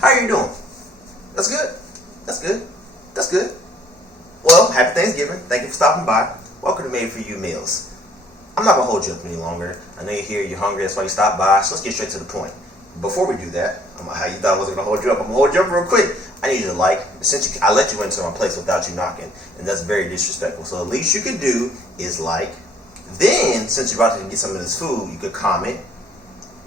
How are you doing? That's good. That's good. That's good. Well, happy Thanksgiving. Thank you for stopping by. Welcome to Made For You Meals. I'm not going to hold you up any longer. I know you're here, you're hungry, that's why you stopped by. So let's get straight to the point. Before we do that, how you thought I wasn't going to hold you up, I'm going to hold you up real quick. I need you to like, since I let you into my place without you knocking, and that's very disrespectful. So the least you can do is like. Then, since you're about to get some of this food, you could comment.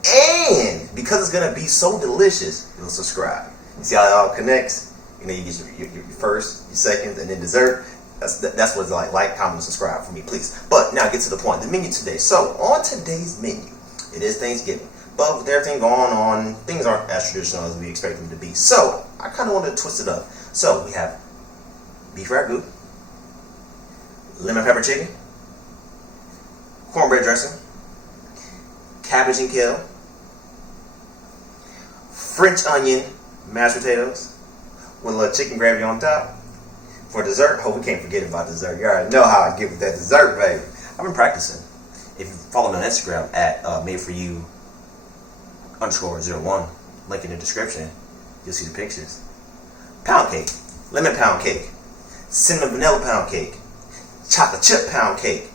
And because it's going to be so delicious, you'll subscribe. You see how it all connects? You know, you get your first, your second, and then dessert. That's what it's like. Like, comment, and subscribe for me, please. But now get to the point. The menu today. So, on today's menu, it is Thanksgiving. But with everything going on, things aren't as traditional as we expect them to be. So, I kind of wanted to twist it up. So, we have beef ragu, lemon pepper chicken, cornbread dressing, cabbage and kale, French onion mashed potatoes with a little chicken gravy on top. For dessert, hope we can't forget about dessert. You already know how I get with that dessert, baby. I've been practicing. If you follow me on Instagram at madeforyou_01, link in the description, you'll see the pictures. Pound cake, lemon pound cake, cinnamon vanilla pound cake, chocolate chip pound cake.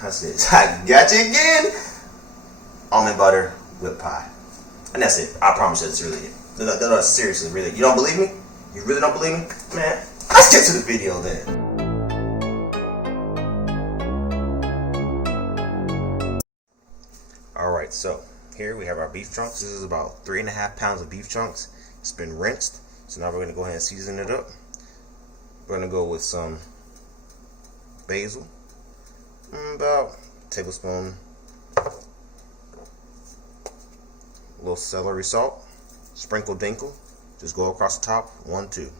That's it. I got you again. Almond butter whipped pie. And that's it. I promise you that's really it. No, seriously, really. You don't believe me? You really don't believe me? Man, let's get to the video then. Alright, so here we have our beef chunks. This is about 3.5 pounds of beef chunks. It's been rinsed. So now we're going to go ahead and season it up. We're going to go with some basil. About a tablespoon. A little celery salt. Sprinkle dinkle. Just go across the top. 1, 2.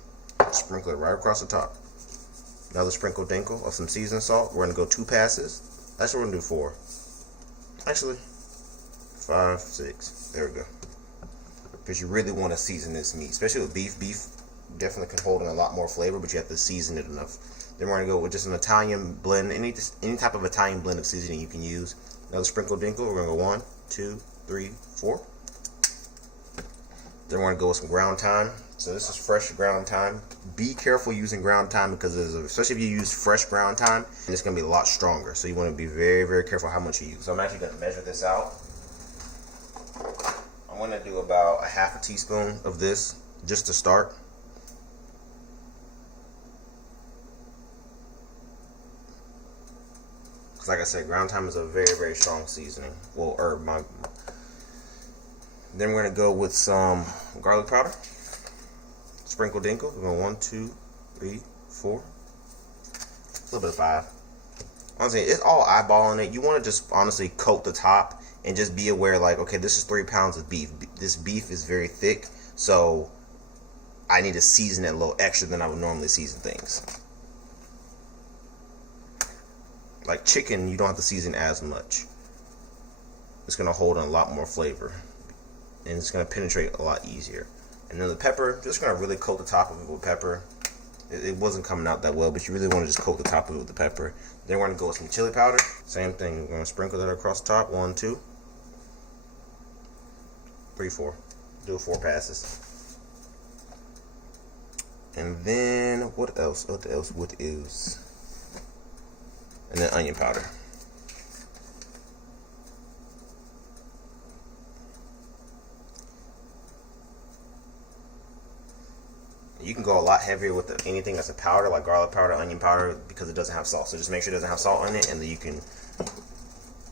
Sprinkle it right across the top. Another sprinkle dinkle of some seasoned salt. We're going to go 2 passes. Actually, we're going to do 4. Actually, 5, 6. There we go. Because you really want to season this meat. Especially with beef. Beef definitely can hold in a lot more flavor, but you have to season it enough. Then we're going to go with just an Italian blend. Any type of Italian blend of seasoning you can use. Another sprinkle dinkle. We're going to go 1, 2, 3, 4. Then we're going to go with some ground thyme. So this is fresh ground thyme. Be careful using ground thyme because especially if you use fresh ground thyme, it's going to be a lot stronger. So you want to be very, very careful how much you use. So I'm actually going to measure this out. I'm going to do about a half a teaspoon of this just to start. Because like I said, ground thyme is a very, very strong seasoning. Well, herb. Then we're going to go with some garlic powder. Sprinkle dinkle. We're going 1, 2, 3, 4. A little bit of 5. Honestly, it's all eyeballing it. You want to just honestly coat the top and just be aware, like, okay, this is 3 pounds of beef. This beef is very thick, so I need to season it a little extra than I would normally season things. Like chicken, you don't have to season as much. It's going to hold in a lot more flavor. And it's going to penetrate a lot easier. And then the pepper, just going to really coat the top of it with pepper. It wasn't coming out that well, but you really want to just coat the top of it with the pepper. Then we're going to go with some chili powder. Same thing. We're going to sprinkle that across the top. 1, 2, 3, 4. Do 4 passes. And then, what else? What else? And then onion powder. You can go a lot heavier with anything that's a powder, like garlic powder, onion powder, because it doesn't have salt. So just make sure it doesn't have salt in it, and then you can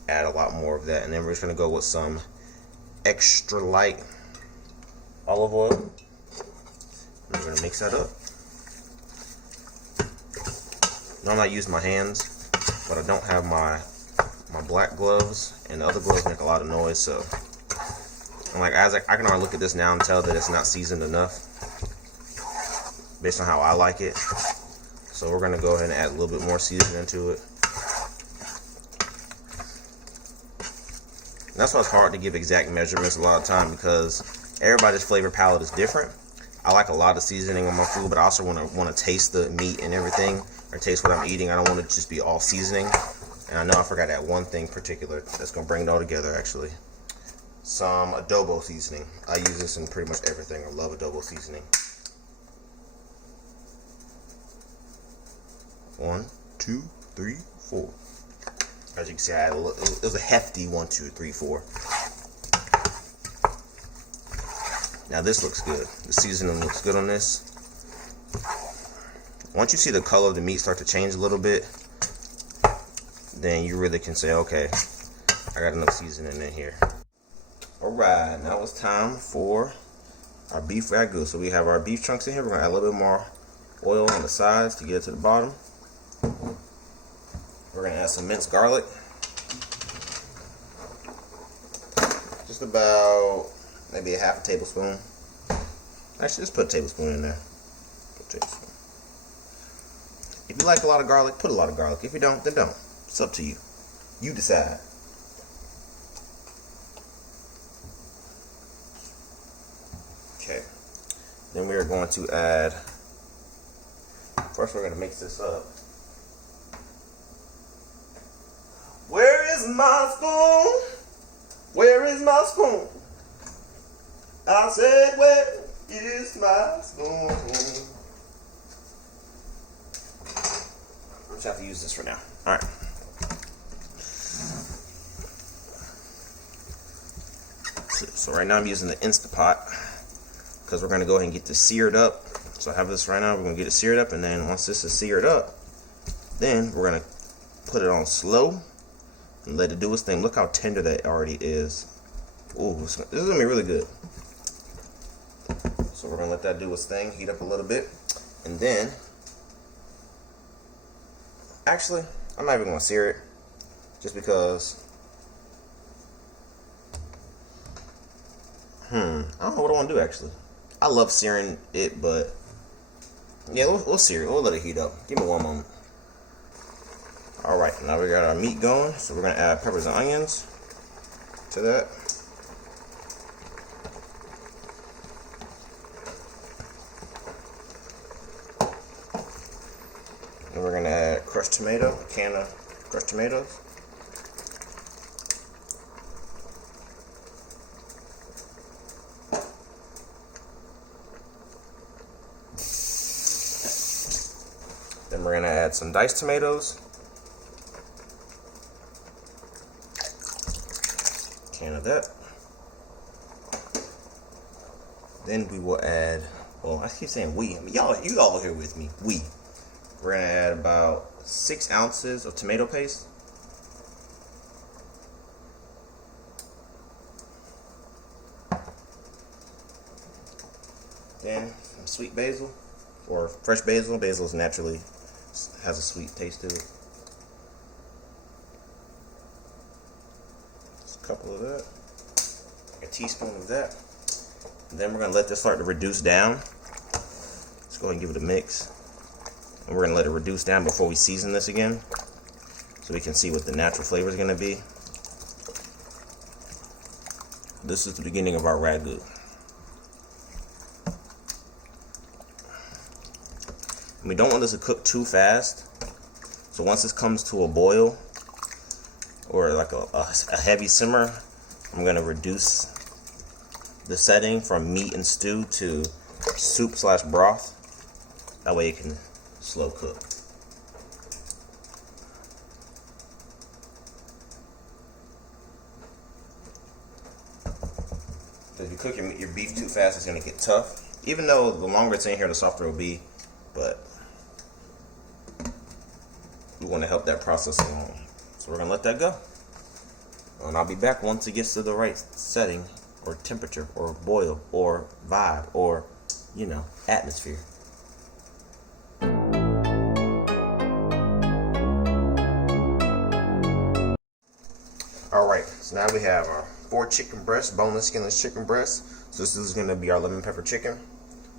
add a lot more of that. And then we're just going to go with some extra light olive oil. And we're going to mix that up. Normally I use my hands, but I don't have my black gloves, and the other gloves make a lot of noise. So, and like I can already look at this now and tell that it's not seasoned enough, based on how I like it. So we're going to go ahead and add a little bit more seasoning to it. And that's why it's hard to give exact measurements a lot of time, because everybody's flavor palette is different. I like a lot of seasoning on my food, but I also want to taste the meat and everything, or taste what I'm eating. I don't want it to just be all seasoning. And I know I forgot that one thing particular that's going to bring it all together, actually. some adobo seasoning. I use this in pretty much everything. I love adobo seasoning. 1, 2, 3, 4. As you can see, it was a hefty 1, 2, 3, 4. Now this looks good. The seasoning looks good on this. Once you see the color of the meat start to change a little bit, then you really can say, okay, I got enough seasoning in here. Alright, now it's time for our beef ragu. So we have our beef chunks in here. We're going to add a little bit more oil on the sides to get it to the bottom. We're going to add some minced garlic. Just about maybe a half a tablespoon. Actually, just put a tablespoon in there. If you like a lot of garlic, put a lot of garlic. If you don't, then don't. It's up to you. You decide. Okay. Then we are going to add, first we're going to mix this up. Where is my spoon? Where is my spoon? I said, where is my spoon? I'm just have to use this for now. Alright. So right now I'm using the Instapot because we're going to go ahead and get this seared up. So I have this right now. We're going to get it seared up, and then once this is seared up, then we're going to put it on slow and let it do its thing. Look how tender that already is. Ooh, this is going to be really good. So we're going to let that do its thing, heat up a little bit. And then, actually, I'm not even going to sear it just because, I don't know what I want to do actually. I love searing it, but yeah, we'll sear it. We'll let it heat up. Give me one moment. Alright, now we got our meat going, so we're going to add peppers and onions to that. And we're going to add crushed tomato, a can of crushed tomatoes. Then we're going to add some diced tomatoes. Can of that. Then we will add, well, I keep saying we. I mean, you all are here with me. We're going to add about 6 ounces of tomato paste. Then some sweet basil, or fresh basil. Basil naturally has a sweet taste to it. Just a couple of that. A teaspoon of that. And then we're going to let this start to reduce down. Let's go ahead and give it a mix. And we're going to let it reduce down before we season this again, so we can see what the natural flavor is going to be. This is the beginning of our ragu. And we don't want this to cook too fast. So once this comes to a boil, or like a heavy simmer, I'm going to reduce the setting from meat and stew to soup/broth. That way it can slow cook. So if you cook your beef too fast, it's going to get tough. Even though the longer it's in here, the softer it will be. But we want to help that process along. So we're going to let that go. And I'll be back once it gets to the right setting, or temperature, or boil, or vibe, or, you know, atmosphere. Alright, so now we have our 4 chicken breasts, boneless, skinless chicken breasts. So this is going to be our lemon pepper chicken.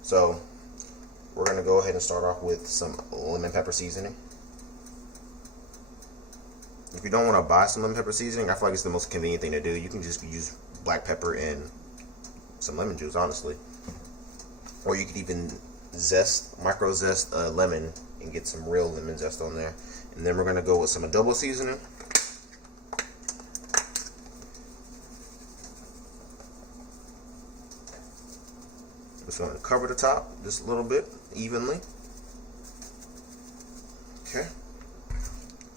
So we're going to go ahead and start off with some lemon pepper seasoning. If you don't want to buy some lemon pepper seasoning, I feel like it's the most convenient thing to do. You can just use black pepper and some lemon juice, honestly. Or you could even micro zest a lemon and get some real lemon zest on there. And then we're going to go with some adobo seasoning. Just going to cover the top just a little bit, evenly. Okay.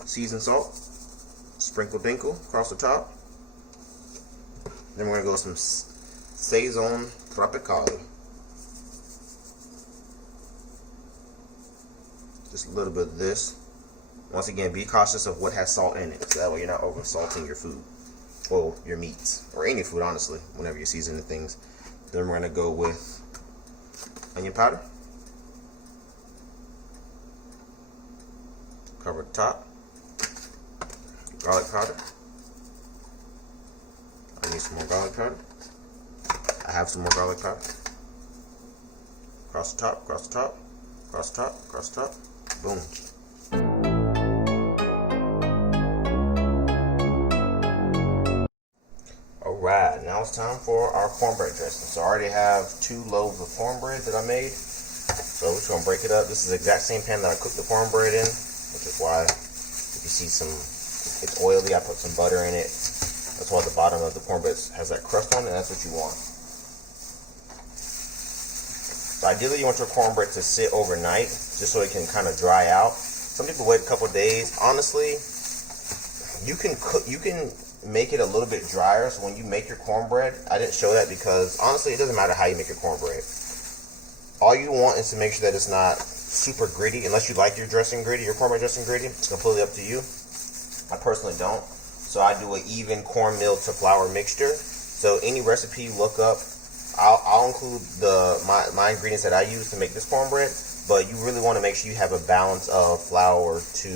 Seasoned salt. Sprinkle dinkle across the top. Then we're going to go with some Sazon Paprika. Just a little bit of this. Once again, be cautious of what has salt in it, so that way you're not over salting your food, or your meats, or any food, honestly, whenever you're seasoning things. Then we're going to go with onion powder. Cover the top. Garlic powder. I need some more garlic powder. I have some more garlic powder. Across the top, across the top, across the top, across the top. Boom. Alright, now it's time for our cornbread dressing. So I already have 2 loaves of cornbread that I made. So we're just going to break it up. This is the exact same pan that I cooked the cornbread in, which is why if you see it's oily, I put some butter in it. That's why the bottom of the cornbread has that crust on it, and that's what you want. So ideally you want your cornbread to sit overnight, just so it can kind of dry out. Some people wait a couple days. Honestly, you can make it a little bit drier, so when you make your cornbread, I didn't show that because honestly it doesn't matter how you make your cornbread. All you want is to make sure that it's not super gritty, unless you like your dressing gritty, your cornbread dressing gritty. It's completely up to you. I personally don't. So I do an even cornmeal to flour mixture. So any recipe you look up, I'll include my ingredients that I use to make this cornbread, but you really want to make sure you have a balance of flour to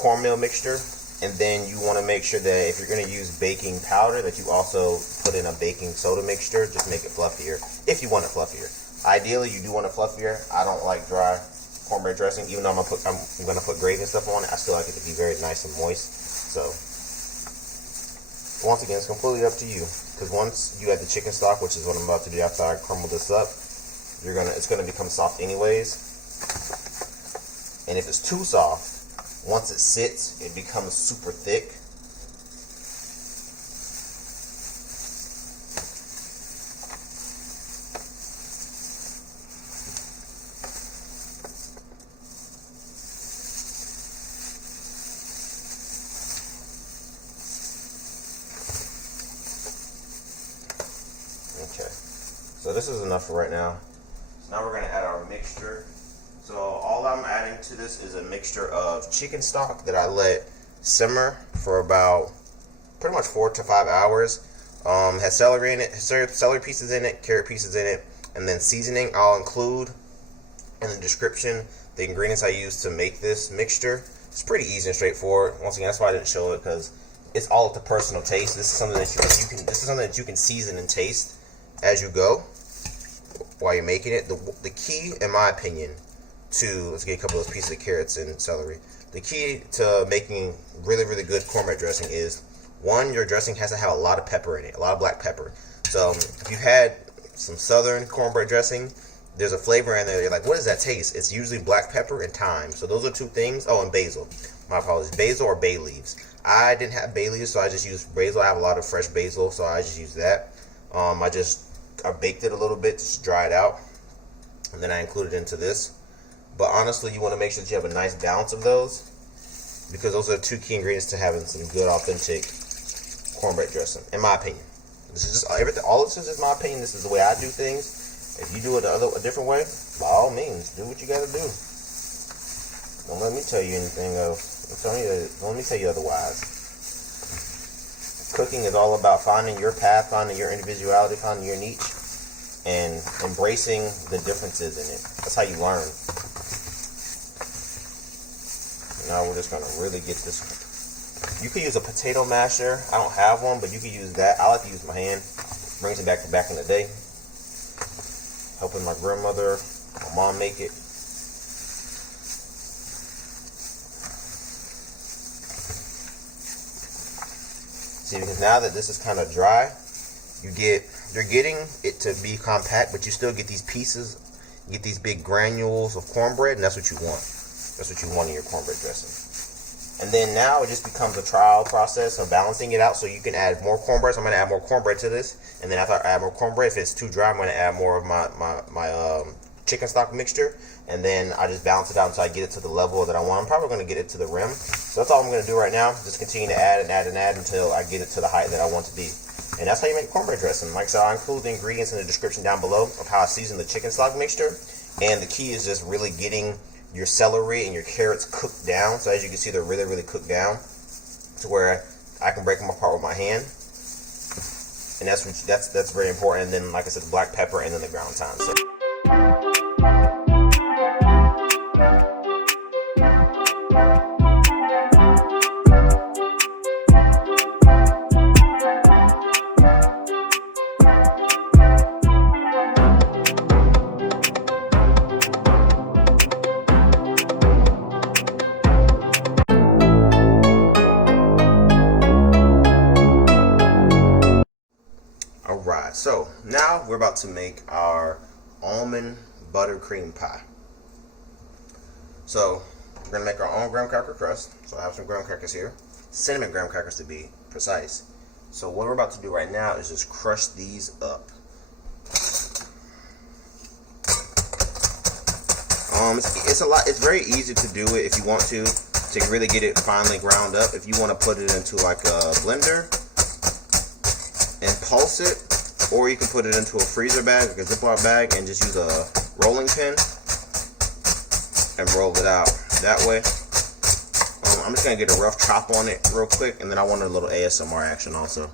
cornmeal mixture. And then you want to make sure that if you're going to use baking powder, that you also put in a baking soda mixture. Just make it fluffier if you want it fluffier. Ideally, you do want it fluffier. I don't like dry cornbread dressing, even though I'm gonna put gravy and stuff on it. I still like it to be very nice and moist. So once again, it's completely up to you, because once you add the chicken stock, which is what I'm about to do after I crumble this up, it's gonna become soft anyways. And if it's too soft, once it sits, it becomes super thick. Okay, so this is enough for right now. So now we're going to add our mixture. So all I'm adding to this is a mixture of chicken stock that I let simmer for about pretty much 4 to 5 hours. Has celery in it, celery pieces in it, carrot pieces in it, and then seasoning. I'll include in the description the ingredients I use to make this mixture. It's pretty easy and straightforward. Once again, that's why I didn't show it, because it's all up to personal taste. This is something that you can season and taste as you go while you're making it. The key, in my opinion, let's get a couple of those pieces of carrots and celery. The key to making really, really good cornbread dressing is, one, your dressing has to have a lot of pepper in it, a lot of black pepper. So if you had some southern cornbread dressing, there's a flavor in there. You're like, what does that taste? It's usually black pepper and thyme. So those are 2 things. Oh, and basil. My apologies. Basil or bay leaves. I didn't have bay leaves, so I just used basil. I have a lot of fresh basil, so I just used that. I baked it a little bit to dry it out, and then I included it into this. But honestly, you want to make sure that you have a nice balance of those, because those are 2 key ingredients to having some good, authentic cornbread dressing, in my opinion. This is just everything. All of this is just my opinion. This is the way I do things. If you do it a different way, by all means, do what you got to do. Don't let me tell you anything else. Don't let me tell you otherwise. Cooking is all about finding your path, finding your individuality, finding your niche, and embracing the differences in it. That's how you learn. Now we're just gonna really get this. You could use a potato masher. I don't have one, but you could use that. I like to use my hand. Brings me back in the day. Helping my grandmother, my mom make it. See, because now that this is kind of dry, you're getting it to be compact, but you still get these pieces, you get these big granules of cornbread, and that's what you want. That's what you want in your cornbread dressing. And then now it just becomes a trial process of balancing it out, so you can add more cornbread. So I'm going to add more cornbread to this, and then after I add more cornbread, if it's too dry, I'm going to add more of my chicken stock mixture, and then I just balance it out until I get it to the level that I want. I'm probably going to get it to the rim. So that's all I'm going to do right now. Just continue to add and add and add until I get it to the height that I want to be. And that's how you make cornbread dressing. Like I said, I'll include the ingredients in the description down below of how I season the chicken stock mixture. And the key is just really getting your celery and your carrots cooked down. So as you can see, they're really, really cooked down to where I can break them apart with my hand. And that's very important. And then, like I said, the black pepper and then the ground thyme. So. Alright, so now we're about to make our almond butter cream pie. So we're going to make our own graham cracker crust. So I have some graham crackers here, cinnamon graham crackers to be precise. So what we're about to do right now is just crush these up. It's very easy to do it if you want to really get it finely ground up. If you want to put it into like a blender and pulse it, or you can put it into a freezer bag, like a Ziploc bag, and just use a rolling pin and roll it out that way. I'm just going to get a rough chop on it real quick, and then I want a little ASMR action also.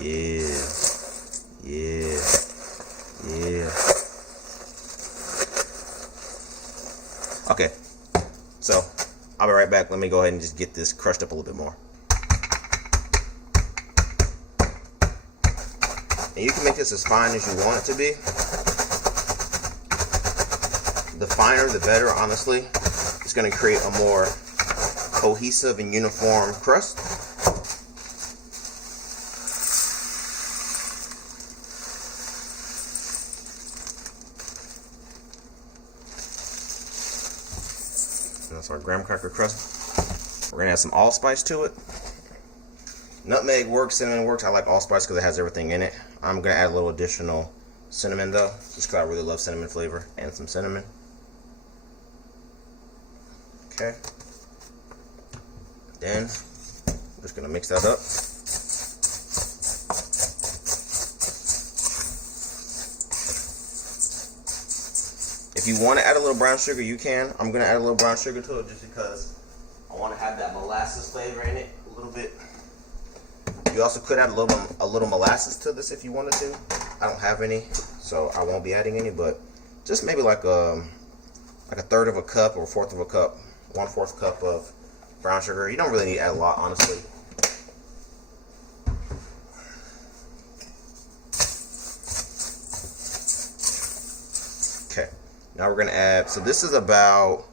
Yeah. Okay, so I'll be right back. Let me go ahead and just get this crushed up a little bit more. And you can make this as fine as you want it to be. The finer, the better, honestly. It's going to create a more cohesive and uniform crust. That's our graham cracker crust. We're going to add some allspice to it. Nutmeg works, cinnamon works. I like allspice because it has everything in it. I'm going to add a little additional cinnamon though, just because I really love cinnamon flavor, and some cinnamon. Okay. Then I'm just going to mix that up. If you want to add a little brown sugar, you can. I'm going to add a little brown sugar to it just because I want to have that molasses flavor in it a little bit. You also could add a little molasses to this if you wanted to. I don't have any, so I won't be adding any, but just maybe like a third of a cup or a fourth of a cup, 1/4 cup of brown sugar. You don't really need to add a lot, honestly. Okay, now we're gonna add, so this is about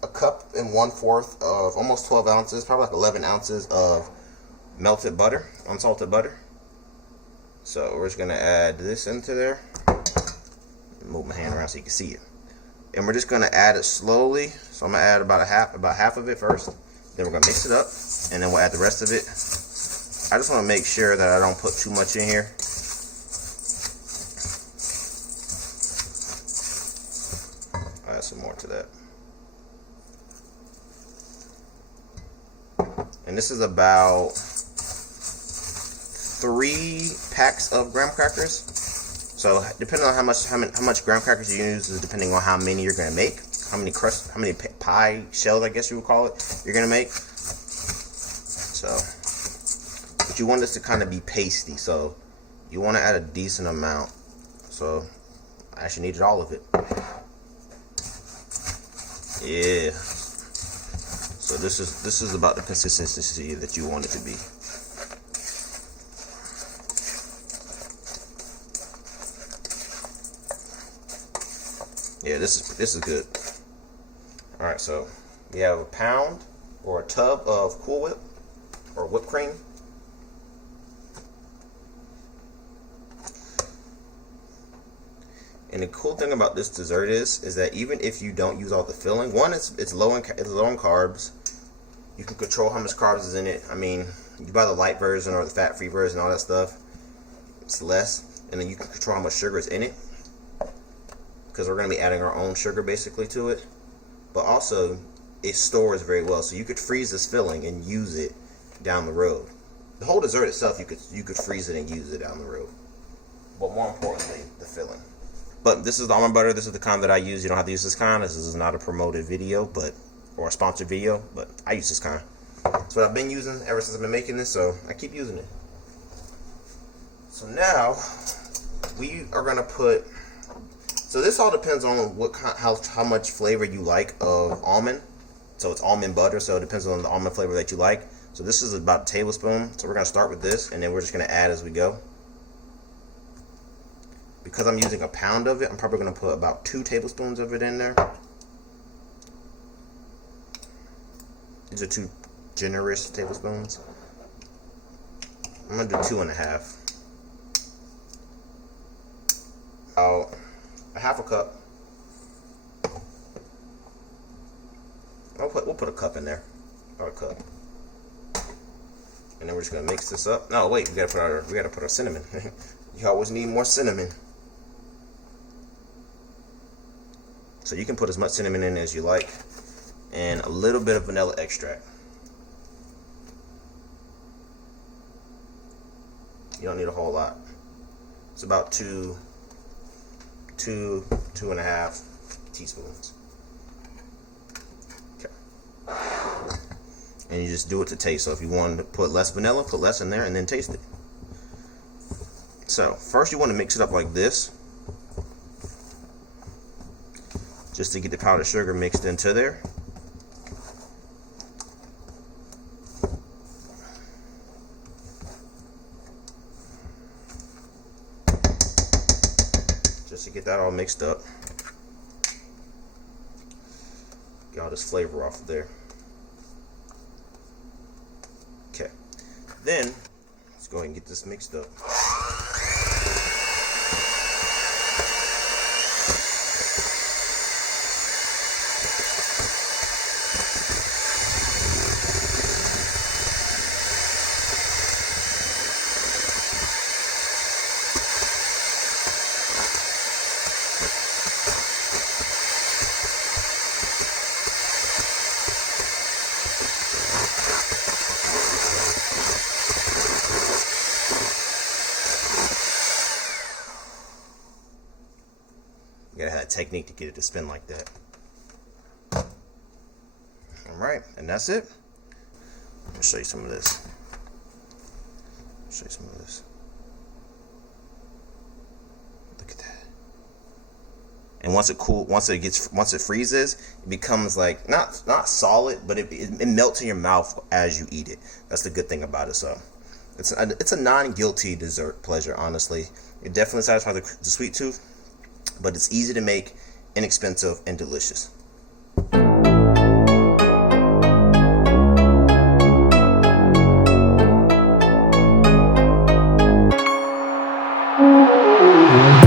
a cup and 1/4 of almost 12 ounces, probably like 11 ounces of melted butter, unsalted butter. So we're just gonna add this into there. Move my hand around so you can see it. And we're just gonna add it slowly. So I'm gonna add about half of it first. Then we're gonna mix it up, and then we'll add the rest of it. I just want to make sure that I don't put too much in here. I'll add some more to that. And this is about 3 packs of graham crackers. So depending on how much graham crackers you use is depending on how many you're gonna make, how many pie shells, I guess you would call it, you're gonna make. So, but you want this to kind of be pasty, so you want to add a decent amount. So I actually needed all of it. Yeah. So this is about the consistency that you want it to be. Yeah, this is good. All right, so we have a pound or a tub of Cool Whip or whipped cream. And the cool thing about this dessert is that even if you don't use all the filling, one, it's low in carbs. You can control how much carbs is in it. I mean, you buy the light version or the fat-free version, all that stuff, it's less. And then you can control how much sugar is in it, because we're going to be adding our own sugar basically to it. But also, it stores very well, so you could freeze this filling and use it down the road. The whole dessert itself, you could freeze it and use it down the road. But more importantly, the filling. But this is the almond butter. This is the kind that I use. You don't have to use this kind. This is not a promoted video, or a sponsored video, but I use this kind. It's what I've been using ever since I've been making this, so I keep using it. So now we are gonna put. So this all depends on how much flavor you like of almond. So it's almond butter, so it depends on the almond flavor that you like. So this is about a tablespoon. So we're gonna start with this, and then we're just gonna add as we go. Because I'm using a pound of it, I'm probably going to put about 2 tablespoons of it in there. These are 2 generous tablespoons. I'm going to do 2.5. About a half a cup. We'll put a cup in there. About a cup. And then we're just going to mix this up. No, wait, we got to put our cinnamon. You always need more cinnamon. So you can put as much cinnamon in as you like, and a little bit of vanilla extract. You don't need a whole lot. It's about 2.5 teaspoons. Okay. And you just do it to taste. So if you want to put less vanilla, put less in there and then taste it. So first you want to mix it up like this, just to get the powdered sugar mixed into there. Just to get that all mixed up. Get all this flavor off of there. Okay. Then, let's go ahead and get this mixed up. You gotta have that technique to get it to spin like that. Alright, and that's it. Let me show you some of this. Look at that. And once it freezes, it becomes like not solid, but it melts in your mouth as you eat it. That's the good thing about it. So it's a non-guilty dessert pleasure, honestly. It definitely satisfies the sweet tooth, but it's easy to make, inexpensive, and delicious.